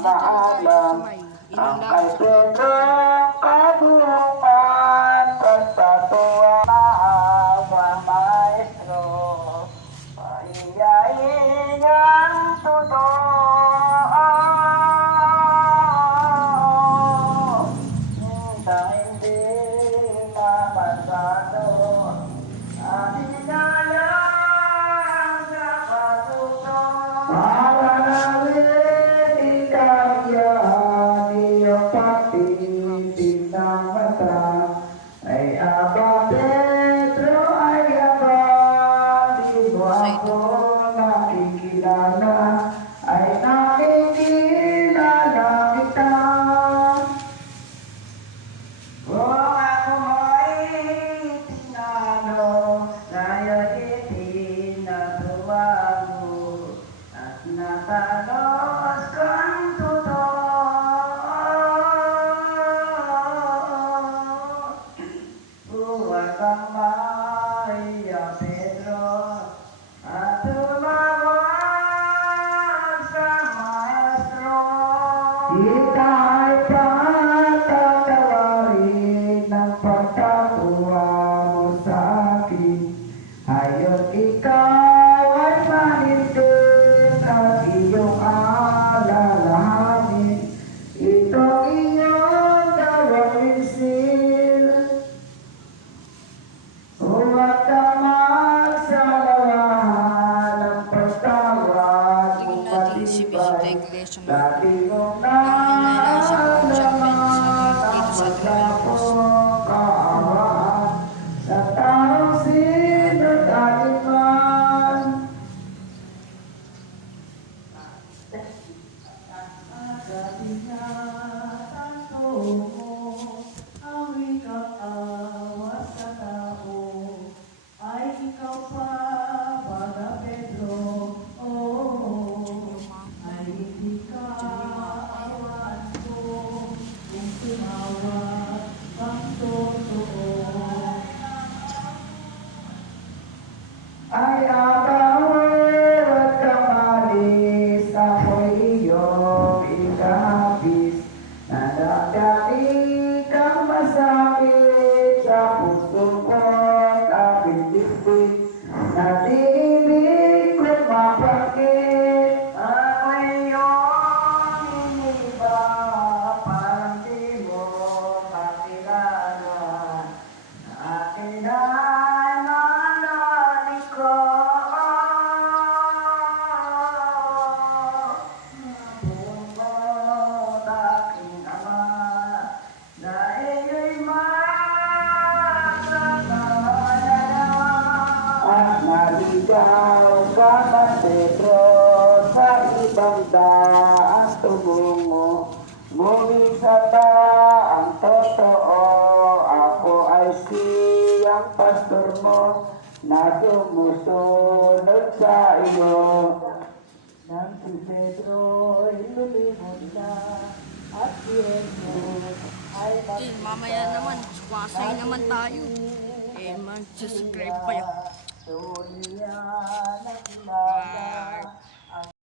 maalam ang kay Pedro kabungan pagpatuwa maawa maestro paiyain totoo. Nang hindi mapasado ang nakikilala Ay nakikilala kita itinatuwago, at Hayon ikaw ay manindig at iyong alalahanin. Itong iyong gawang minsil. Huwag ka magsalawahan ng pagtawag Tingnan mo mo. Dati kong Nanginay Sabe, naligaw ka ba Pedro Sa ibang daan tumungo Ngunit sa ang totoo Ako ay siyang pastor mo Na sumusunod sa iyo Nang si Pedro lumibot na At si Jesus ay mamaya naman, wasay naman tayo. Eh, mag-subscribe pa Hallelujah. Wow.